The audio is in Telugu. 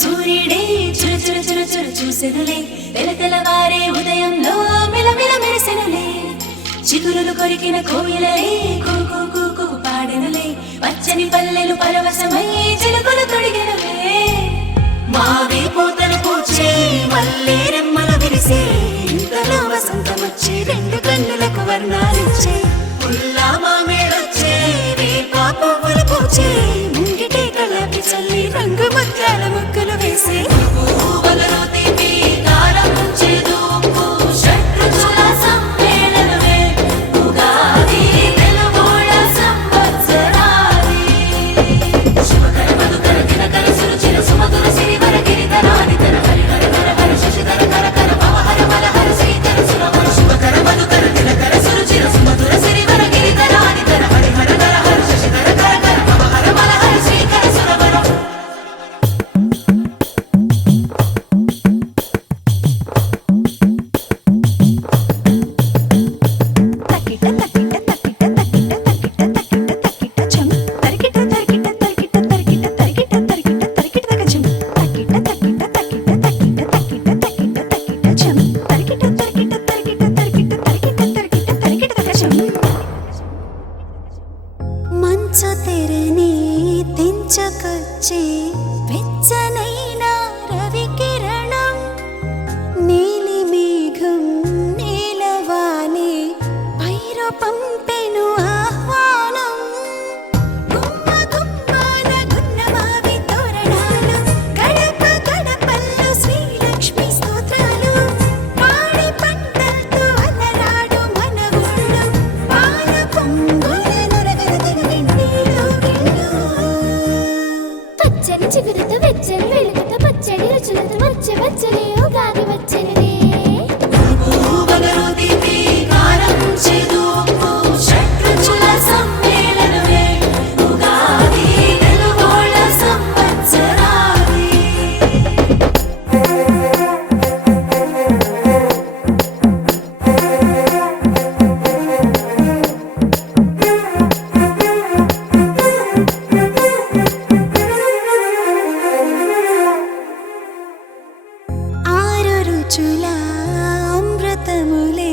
సూర్యుడే చుర చుర చుర చుర చూసెనులే తెలతెలవారే ఉదయంలో మిలమిల మెరిసెనులే చిగురులు కొరికిన కోయిలలే కూకు కూకు పాడెనులే పచ్చని పల్లెలు పరవశమై చిలుకలు తొడిగెనులే మావి పూతలు పూచే మల్లె రెమ్మలు విరిసే ఇంతలో వసంతమొచ్చి రెండు కన్నులకు వర్ణాలిచ్చే పుల్లా మామిడొచ్చే వేప పువ్వులు పూచే ముంగిటే కళ్ళకి చల్లి రంగు ముత్యాల ముగ్గులు వేసే పువ్వులలో తీపి కారం ముంచేదు ఉప్పు షడ్రుచుల సమ్మేళనమే ఉగాది తెలుగోళ్ళ సంవత్సరాది శుభకర మధుకర దినకర సురుచిర సుమధుర సిరివర గిరిధరాని తన హరిహర హర హర శశిధర కర కర భవహర మర హర శ్రీకర సురవర శుభకర మధుకర దినకర సురుచిర సుమధుర సిరివర గిరిధరాని తన హరిహర హర హర శశిధర కర కర భవహర మర హర శ్రీకర సురవర మంచు తెరని తెంచుకొచ్చే వెచ్చనైన రవి కిరణం నీలి మేఘం నీలవానే పైరు పంపెను ఆహ్వానం గుమ్మ గుమ్మాన గున్నమావి తోరణాలు గడప గడపల్లో శ్రీలక్ష్మి స్తోత్రాలు పాడి పంటలతో అలరాడు మన ఊళ్ళో పాల పొంగుల నురగలగల వెన్నీలో గిళ్ళు పచ్చని చిగురుతో వెచ్చని వెలుగుతో పచ్చడి రుచులతో వచ్చే వచ్చలే ఉగాది వచ్చనిదే పువ్వులలో తీపి కారం చేదు ఉప్పు షడ్రుచుల సమ్మేళనమే ఉగాది తెలుగోళ్ళ సంవత్సరాది ఆరు రుచుల అమృతములే